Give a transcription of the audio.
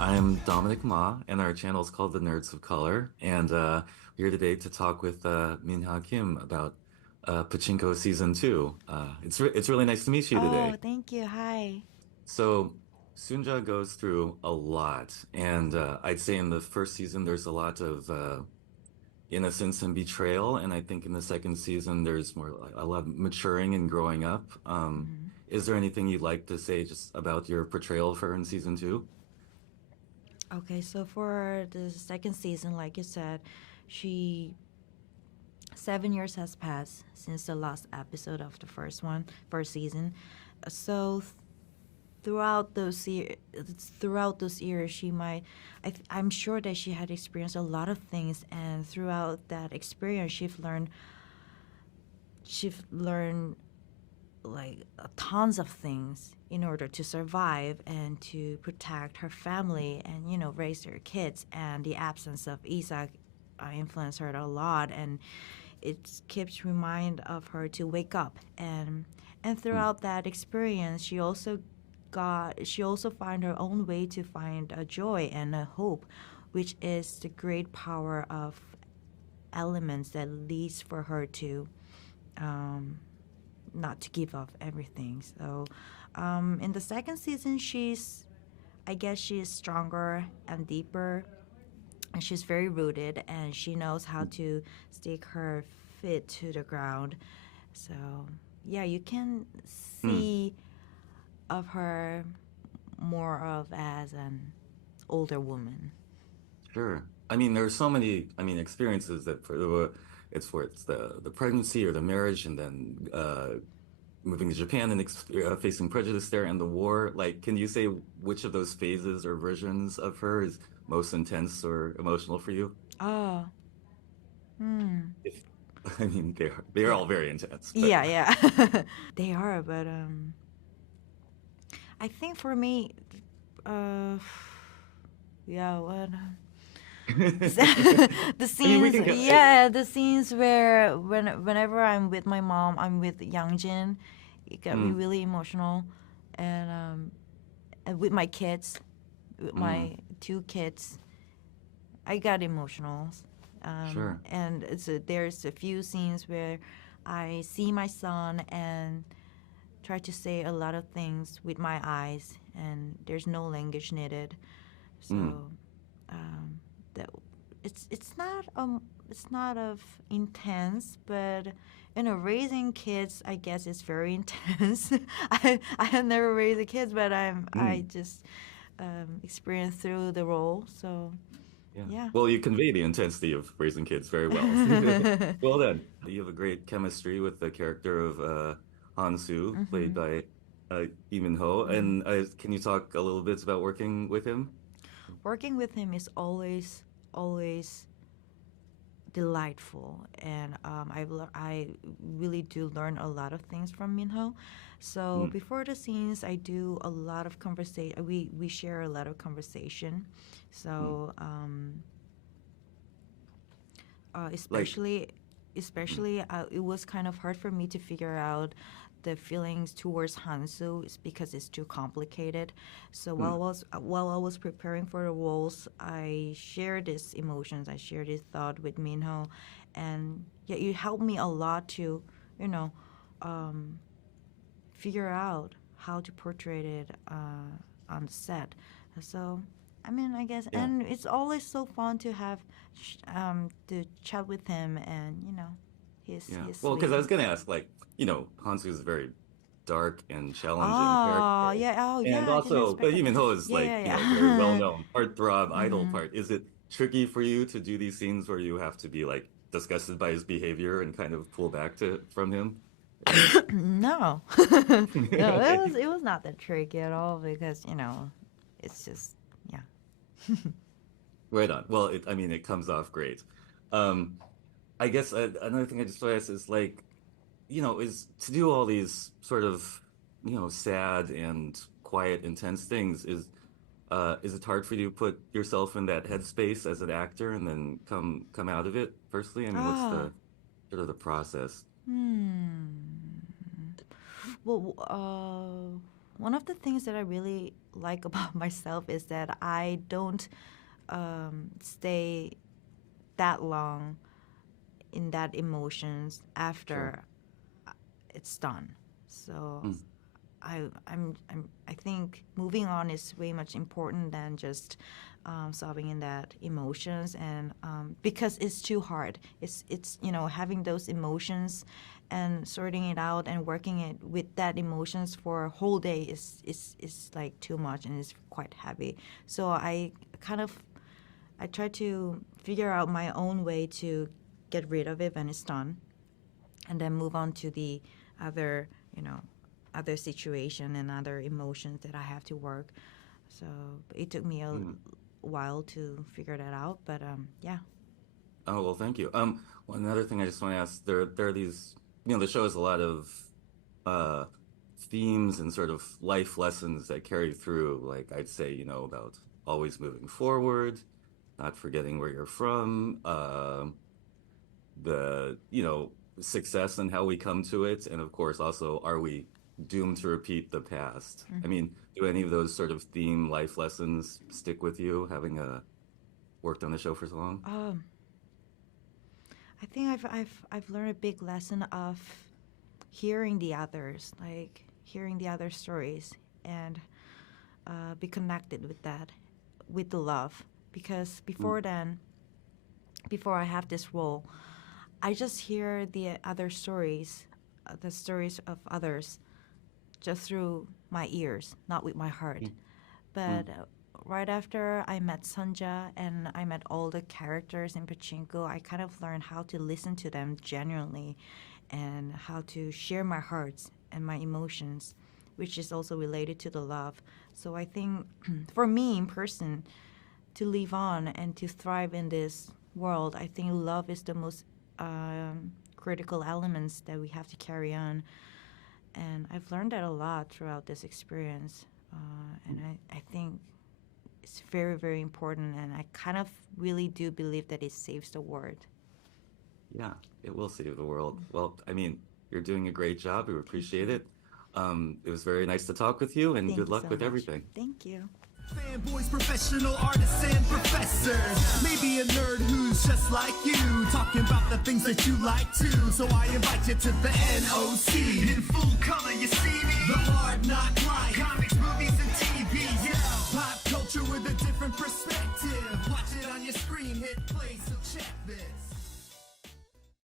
I'm Dominic Ma, and our channel is called The Nerds of Color. And we're here today to talk with Minha Kim about Pachinko Season 2. It's really nice to meet you Oh, today. thank you. Hi. So, Sunja goes through a lot, and I'd say in the first season there's a lot of innocence and betrayal, and I think in the second season there's more like a lot of maturing and growing up. Mhm. Is there anything you'd like to say just about your portrayal of her in Season 2? Okay, so for the second season, like you said, she 7 years has passed since the last episode of the first season. So throughout those years, I'm sure that she had experienced a lot of things, and throughout that experience, she've learned like tons of things in order to survive and to protect her family and raise their kids. And the absence of Isaac influenced her a lot, and it keeps remind of her to wake up. And Hmm, throughout that experience, she also find her own way to find a joy and a hope, which is the great power of elements that leads for her to um, not to give up everything. So, in the second season, I guess, she's stronger and deeper, and she's very rooted, and she knows how to stick her feet to the ground. So, yeah, you can hmm, see of her more of as an older woman. sure. I mean, there's so many, experiences that it's the pregnancy or the marriage and then moving to Japan and facing prejudice there and the war. Like, can you say which of those phases or versions of her is most intense or emotional for you? Oh, hmm. If, I mean, they're Yeah, all very intense, but yeah, yeah. They are, but I think for me, uh, yeah, what? The I mean, we scenes, can go. yeah, the scenes where whenever I'm with my mom, I'm with Yangjin, it got me Mm, really emotional, and with my kids, with mm, my two kids, I got emotional, sure. and there's a few scenes where I see my son and try to say a lot of things with my eyes, and there's no language needed. Mm, So um, that it's not of intense, but raising kids, I guess it's very intense. I have never raised a kid, but I mm, just experienced through the role. So yeah. yeah. Well, you convey the intensity of raising kids very well. Well done. You have a great chemistry with the character of Hansu, played Hmm. by Lee Min-ho. And can you talk a little bit about working with him? Working with him is always delightful, and I really do learn a lot of things from Minho. So Mm, before the scenes, I do a lot of conversation. We share a lot of conversation. mm. So Like, especially mm, it was kind of hard for me to figure out the feelings towards Hansu is because it's too complicated. So mm, while I was preparing for the roles, I shared these emotions, I shared this thought with Minho, and yeah, it helped me a lot to, you know, um, figure out how to portray it on the set. So, I mean, I guess, yeah. and it's always so fun to have to chat with him, and Yeah. he's Well, because sweet. I was gonna ask, like, Hansu is a very dark and challenging Oh character. yeah, oh And yeah, I didn't also, expect but that. Lee Ho is Yeah, like, yeah, very well yeah. known heartthrob idol Mm-hmm. part. Is it tricky for you to do these scenes where you have to be like disgusted by his behavior and kind of pull back to from him? No, no, Okay. it was not that tricky at all because it's just yeah. Right on. Well, I mean, it comes off great. Um, I guess another thing I just want to ask is like, is to do all these sort of, sad and quiet, intense things is it hard for you to put yourself in that headspace as an actor and then come out of it, firstly? I mean, what's Ah, the sort of the process? hmm. Well, one of the things that I really like about myself is that I don't stay that long in that emotions Sure. after it's done. So Mm, I think moving on is way much important than just solving in that emotions, and because it's too hard. It's having those emotions and sorting it out and working it with that emotions for a whole day is like too much, and it's quite heavy. So kind of I try to figure out my own way to get rid of it when it's done, and then move on to the other, other situation and other emotions that I have to work. So it took me a mm. while to figure that out, but yeah. Oh, well, thank you. One other thing I just want to ask, there are these, the show has a lot of uh themes and sort of life lessons that carry through, like I'd say, about always moving forward, not forgetting where you're from, the, success and how we come to it, and of course also are we doomed to repeat the past? I Mhm. mean, do any of those sort of theme life lessons stick with you, having worked on the show for so long? Um, I think I've learned a big lesson of hearing the others, like hearing the other stories, and be connected with that, with the love. Because Mm, before then, before I have this role, I just hear the other stories, the stories of others, just through my ears, not with my heart. mm, mm, But right after I met Sunja and I met all the characters in Pachinko, I kind of learned how to listen to them genuinely and how to share my hearts and my emotions, which is also related to the love. So I think for me in person, to live on and to thrive in this world, I think love is the most critical elements that we have to carry on. And I've learned that a lot throughout this experience. And mm. I think it's very, very important. And I kind of really do believe that it saves the world. Yeah, it will save the world. Well, I mean, you're doing a great job. We Thank appreciate you. it. It was very nice to talk with you, and Thank good you luck so with much. everything. Thank you. Fanboys, professional artists, and professors. Maybe a nerd who's just like you, talking about the things that you like too. So I invite you to the NOC. In full color, you see me. The hard knock life. Comics, movies, and TV. Yeah. Pop culture with a different perspective. Watch it on your screen, hit play, so check this.